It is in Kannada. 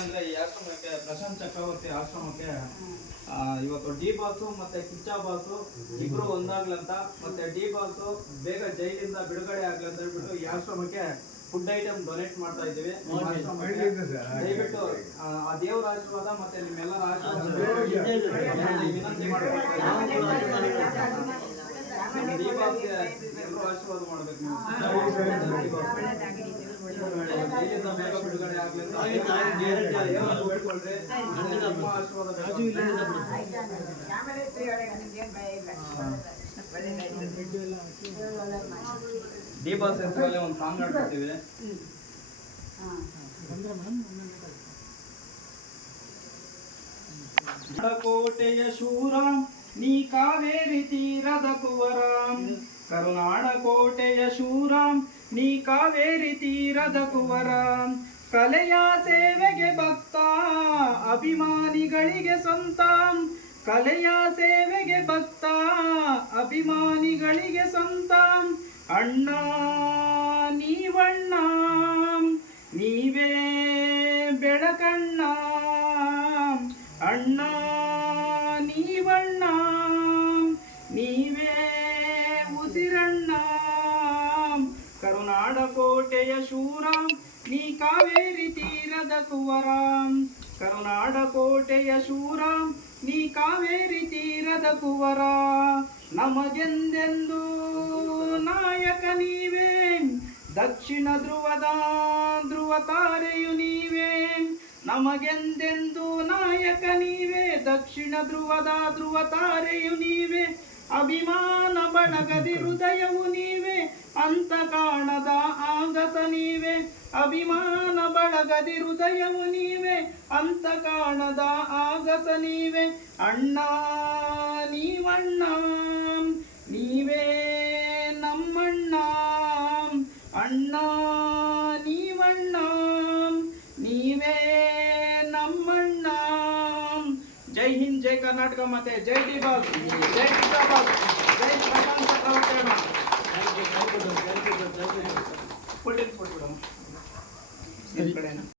ಏನಂದ್ರೆ ಈ ಆಶ್ರಮಕ್ಕೆ ಪ್ರಶಾಂತ್ ಚಕ್ರವರ್ತಿ ಆಶ್ರಮಕ್ಕೆ ಇವತ್ತು ಡಿ ಬಾಸು ಮತ್ತೆ ಕಿಚ್ಚ ಬಾಸು ಇಬ್ರು ಒಂದಾಗ್ಲಂತ, ಮತ್ತೆ ಡಿ ಬಾಸು ಬೇಗ ಜೈಲಿಂದ ಬಿಡುಗಡೆ ಆಗ್ಲಂತ ಹೇಳ್ಬಿಟ್ಟು ಈ ಆಶ್ರಮಕ್ಕೆ ಫುಡ್ ಐಟಮ್ ಡೊನೇಟ್ ಮಾಡ್ತಾ ಇದ್ದೀವಿ. ದಯವಿಟ್ಟು ಆ ದೇವರ ಆಶೀರ್ವಾದ ಮತ್ತೆ ನಿಮ್ಮೆಲ್ಲರ ಆಶೀರ್ವಾದ ವಿನಂತಿ ಡಿ ಬಾಸ್ಗೆ ಎಲ್ಲರೂ ಆಶೀರ್ವಾದ ಮಾಡ್ಬೇಕು. ಜೈಲಿಂದ ಬೇಗ ಬಿಡುಗಡೆ ಆಗ್ಲಿ ಅಂತ ಬೇಡ್ಕೊಳ್ರಿ. ನಿಮ್ಮ ಆಶೀರ್ವಾದ ಡಿ ಬಾಸ್ ಹೆಸರಲ್ಲಿ ಒಂದು ಸಾಂಗ್ ಹಾಡ್ಕೊಡ್ತೀವಿ. ಕೋಟೆಯ ಶೂರ ನೀ ಕಾವೇರಿ ತೀರದ ಕುವರ, ಕರುನಾಡ ಕೋಟೆಯ ಶೂರ ನೀ ಕಾವೇರಿ ತೀರದ ಕುವರ, ಕಲೆಯ ಸೇವೆಗೆ ಭಕ್ತ ಅಭಿಮಾನಿಗಳಿಗೆ ಸ್ವಂತ, ಕಲೆಯ ಸೇವೆಗೆ ಭಕ್ತ ಅಭಿಮಾನಿಗಳಿಗೆ ಸ್ವಂತ, ಅಣ್ಣ ನೀವಣ್ಣ ನೀವೇ ಬೆಳಕಣ್ಣ, ಅಣ್ಣ ನೀವಣ್ಣ ನೀವೇ ಉಸಿರಣ್ಣ, ಕರುನಾಡ ಕೋಟೆಯ ಶೂರ ನೀ ಕಾವೇರಿ ತೀರದ ಕುವರ, ಕರುನಾಡ ಕೋಟೆಯ ಶೂರ ನೀ ಕಾವೇರಿ ತೀರದ ಕುವರ, ನಮಗೆಂದೆಂದು ನಾಯಕ ನೀವೇ, ದಕ್ಷಿಣ ಧ್ರುವದ ಧ್ರುವ ತಾರೆಯು ನೀವೇ, ನಮಗೆಂದೆಂದು ನಾಯಕ ನೀವೇ, ದಕ್ಷಿಣ ಧ್ರುವದ ಧ್ರುವ ತಾರೆಯು ನೀವೇ, ಅಭಿಮಾನ ಬಳಗದಿ ಹೃದಯವು ನೀವೇ, ಅಂತ ಕಾಣದ ಆಗಸ ನೀವೇ, ಅಭಿಮಾನ ಬಳಗದಿ ಹೃದಯವು ನೀವೇ, ಅಂತ ಕಾಣದ ಆಗಸ ನೀವೇ, ಅಣ್ಣ ನೀವಣ್ಣ ನೀವೇ ನಮ್ಮಣ್ಣ, ಅಣ್ಣ ನೀವಣ್ಣ ನೀವೇ ನಮ್ಮಣ್ಣ. ಜೈ ಹಿಂದ್, ಜೈ ಕರ್ನಾಟಕ, ಮತ್ತೆ ಜೈ ಡಿ ಬಾಸ್, ಜೈ ಕಿಚ್ಚ ಬಾಸ್.